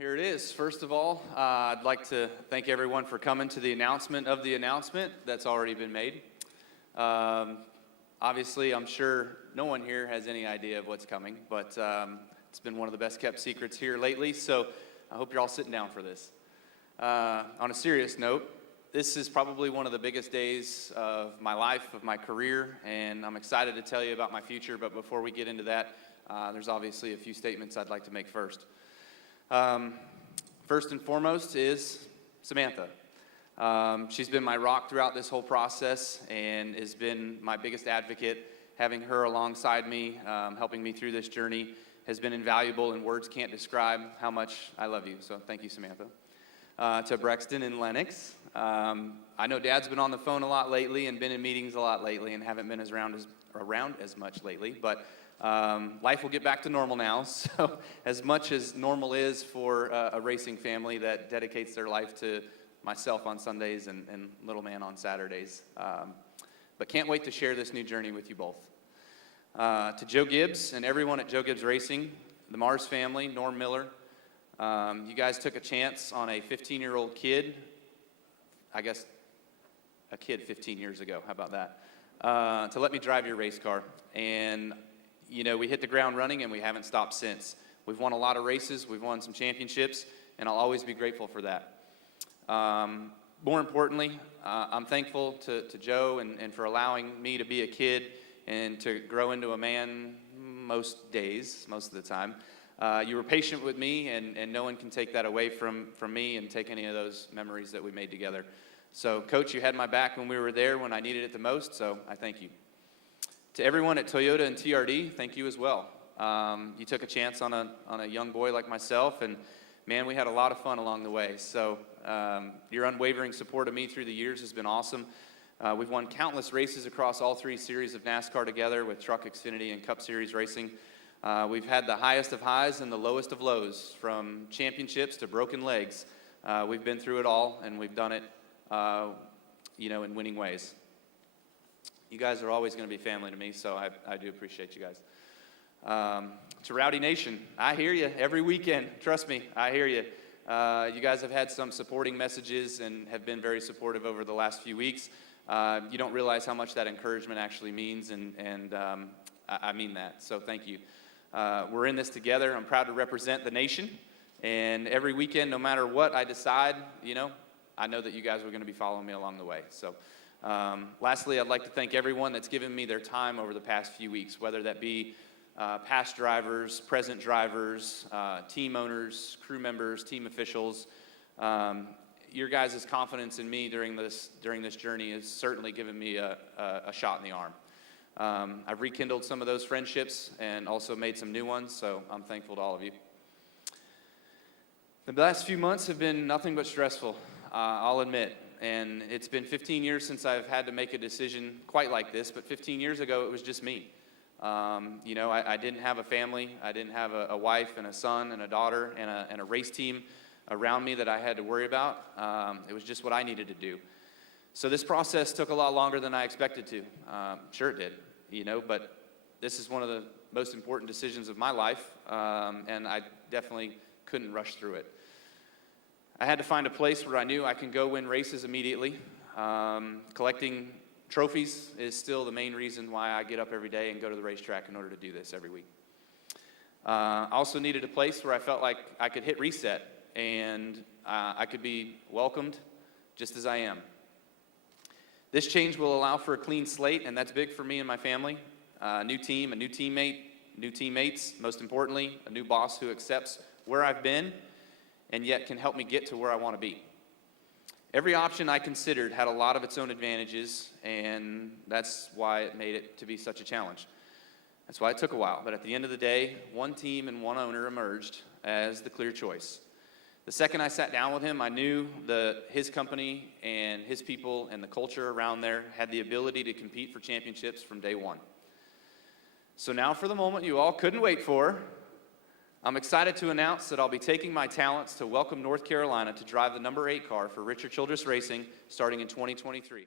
Here it is. First of all, I'd like to thank everyone for coming to the announcement of the announcement that's already been made. Obviously, I'm sure no one here has any idea of what's coming, but it's been one of the best kept secrets here lately, so I hope you're all sitting down for this. On a serious note, this is probably one of the biggest days of my life, of my career, and I'm excited to tell you about my future, but before we get into that, there's obviously a few statements I'd like to make first. First and foremost is Samantha. She's been my rock throughout this whole process and has been my biggest advocate. Having her alongside me, helping me through this journey has been invaluable, and words can't describe how much I love you. So thank you, Samantha. To Brexton and Lennox. I know Dad's been on the phone a lot lately and been in meetings a lot lately and haven't been around as much lately, but life will get back to normal now. So as much as normal is for a racing family that dedicates their life to myself on Sundays and little man on Saturdays. But can't wait to share this new journey with you both. To Joe Gibbs and everyone at Joe Gibbs Racing, the Mars family, Norm Miller, you guys took a chance on a 15-year-old kid, I guess a kid 15 years ago, how about that, to let me drive your race car. And you know, we hit the ground running and we haven't stopped since. We've won a lot of races, we've won some championships, and I'll always be grateful for that. More importantly, I'm thankful to Joe and for allowing me to be a kid and to grow into a man most days, most of the time. You were patient with me, and no one can take that away from me and take any of those memories that we made together. So, Coach, you had my back when we were there when I needed it the most, so I thank you. To everyone at Toyota and TRD, thank you as well. You took a chance on a young boy like myself, and man, we had a lot of fun along the way. So your unwavering support of me through the years has been awesome. We've won countless races across all three series of NASCAR together with Truck Xfinity and Cup Series racing. We've had the highest of highs and the lowest of lows, from championships to broken legs. We've been through it all, and we've done it, in winning ways. You guys are always going to be family to me, so I do appreciate you guys. To Rowdy Nation, I hear you every weekend. Trust me, I hear you. You guys have had some supporting messages and have been very supportive over the last few weeks. You don't realize how much that encouragement actually means, and I mean that, so thank you. We're in this together. I'm proud to represent the nation, and every weekend, no matter what I decide, I know that you guys are going to be following me along the way. So. Lastly, I'd like to thank everyone that's given me their time over the past few weeks, whether that be past drivers, present drivers, team owners, crew members, team officials. Your guys' confidence in me during this journey has certainly given me a shot in the arm. I've rekindled some of those friendships and also made some new ones, so I'm thankful to all of you. The last few months have been nothing but stressful, I'll admit. And it's been 15 years since I've had to make a decision quite like this, but 15 years ago it was just me. I didn't have a family. I didn't have a wife and a son and a daughter and a race team around me that I had to worry about. It was just what I needed to do. So this process took a lot longer than I expected to. Sure it did, but this is one of the most important decisions of my life, and I definitely couldn't rush through it. I had to find a place where I knew I can go win races immediately. Collecting trophies is still the main reason why I get up every day and go to the racetrack in order to do this every week. I also needed a place where I felt like I could hit reset and I could be welcomed just as I am. This change will allow for a clean slate, and that's big for me and my family. A new team, a new teammate, new teammates, most importantly, a new boss who accepts where I've been and yet can help me get to where I want to be. Every option I considered had a lot of its own advantages, and that's why it made it to be such a challenge. That's why it took a while, but at the end of the day, one team and one owner emerged as the clear choice. The second I sat down with him, I knew his company and his people and the culture around there had the ability to compete for championships from day one. So now for the moment you all couldn't wait for, I'm excited to announce that I'll be taking my talents to Welcome, North Carolina to drive the number 8 car for Richard Childress Racing starting in 2023.